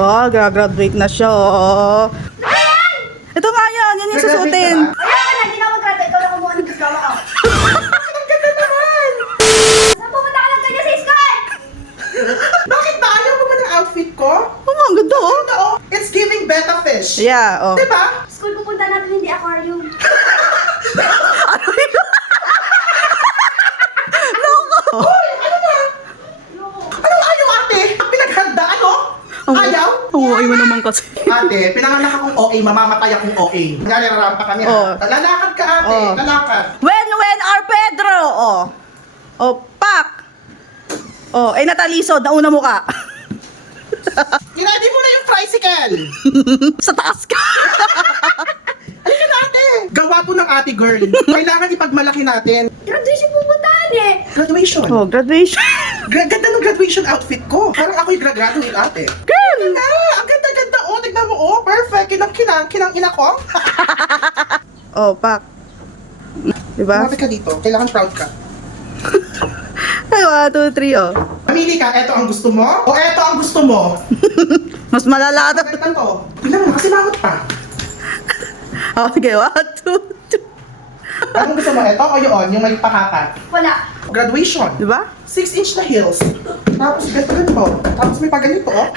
Oh, gagraduate na siya. Oh. Ito nga yan. Yan yung susutin. Ayan, hindi na ako mag-graduate. Ikaw na kumuha ng diploma ko. Ang ganda naman! Saan pumunta ka lang ganyan sa school? Bakit ba ayaw mo ba ng outfit ko? Oh, ang ganda oh. Ganda oh! It's giving betta fish! Yeah, oh. Diba? School pupunta natin, hindi aquarium. Hoy! Ano ba? Ano ayaw ate? Pinaghanda ano? Ayaw? Oo, mo naman kasi. Ate, pinanganak akong OA, mamamatay akong OA. Nalirarampa kami Oh. ha. Lalakad ka ate, Oh. lalakad. When are Pedro? Oh. Oh, pak. Oh, eh natalisod, nauna mo ka. Ginadi mo na yung tricycle! Sa taas ka. Halika na ate! Gawa po ng ate girl. Kailangan ipagmalaki natin. Graduation pupuntahan eh. Graduation. Oh, graduation. Ganda ng graduation outfit ko. Parang ako yung graduate ate. Girl! Ganda! Ang ganda-ganda oh! Tignan mo oh! Perfect! Kinang ina ko. Oh, pak. Diba? Grabe ka dito. Kailangan proud ka. Ay, 1, 2, 3, oh. Mamili ka, eto ang gusto mo? O eto ang gusto mo? Mas malala ata. Maganda to. Tignan mo, kasi mangot pa. Oh, sige, 1, 2, 3. Anong gusto mo? Eto o yun? Yung may pakakat? Wala. Graduation. Diba? 6-inch na heels. Tapos ganito. Tapos may paganito oh.